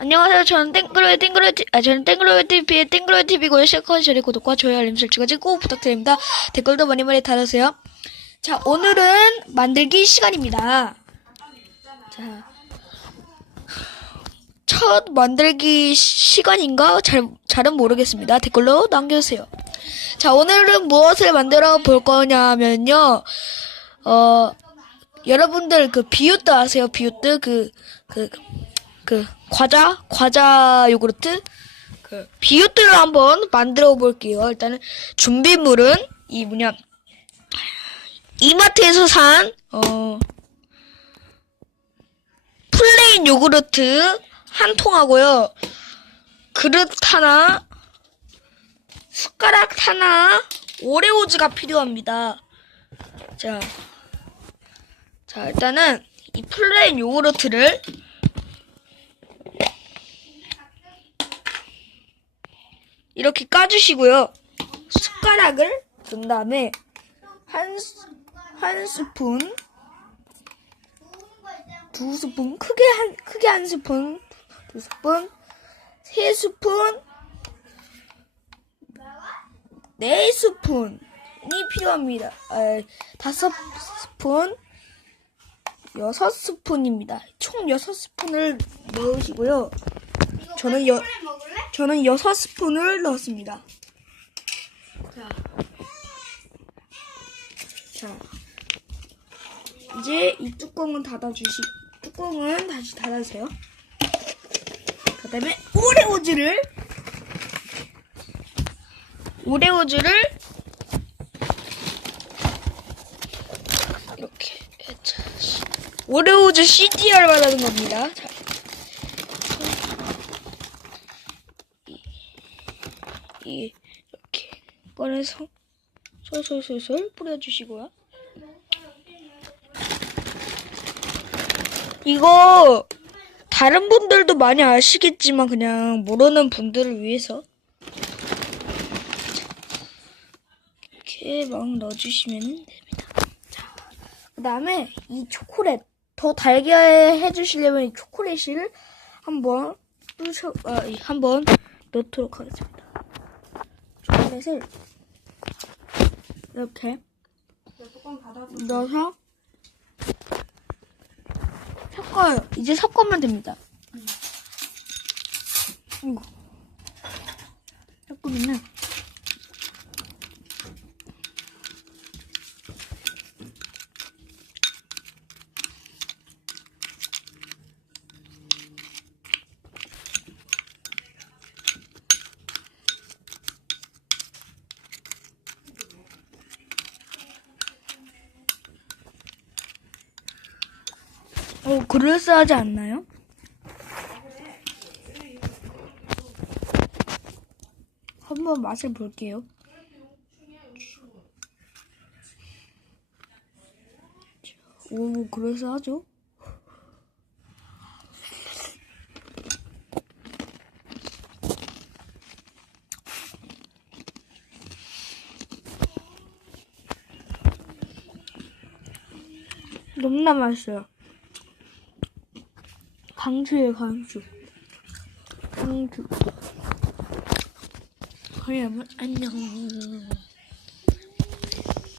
안녕하세요. 저는 땡글로이TV의 땡글로이TV고요. 시작하기 전에 구독과 좋아요, 알림 설정까지 꼭 부탁드립니다. 댓글도 많이 달으세요. 자, 오늘은 만들기 시간입니다. 자, 첫 만들기 시간인가? 잘은 모르겠습니다. 댓글로 남겨주세요. 자, 오늘은 무엇을 만들어 볼 거냐면요. 여러분들 비오트 아세요? 비오트 과자 요구르트 비오트를 한번 만들어 볼게요. 일단은 준비물은 이마트에서 산 플레인 요구르트 한 통하고요. 그릇 하나, 숟가락 하나, 오레오즈가 필요합니다. 자, 일단은 이 플레인 요구르트를 이렇게 까주시고요. 숟가락을 든 다음에 한 스푼, 두 스푼, 크게 한 스푼, 두 스푼, 세 스푼, 네 스푼이 필요합니다. 다섯 스푼, 여섯 스푼입니다. 총 6스푼을 넣으시고요. 저는 6스푼을 넣었습니다. 자, 이제 이 뚜껑은 다시 닫아주세요. 그 다음에 오레오즈를 이렇게 오레오즈 CDR 말하는 겁니다. 자, 이렇게 꺼내서 솔솔 뿌려주시고요. 이거 다른 분들도 많이 아시겠지만 그냥 모르는 분들을 위해서 이렇게 막 넣어주시면 됩니다. 자, 그 다음에 이 초콜릿 더 달게 해주시려면 이 초콜릿을 한번 넣도록 하겠습니다. 초콜릿을 이렇게 넣어서 섞어요. 이제 섞으면 됩니다. 이거 섞으면 그럴싸하지 않나요? 한번 맛을 볼게요. 오, 그럴싸하죠? 너무나 맛있어요. 강추예요, 강추. 여러분, 안녕.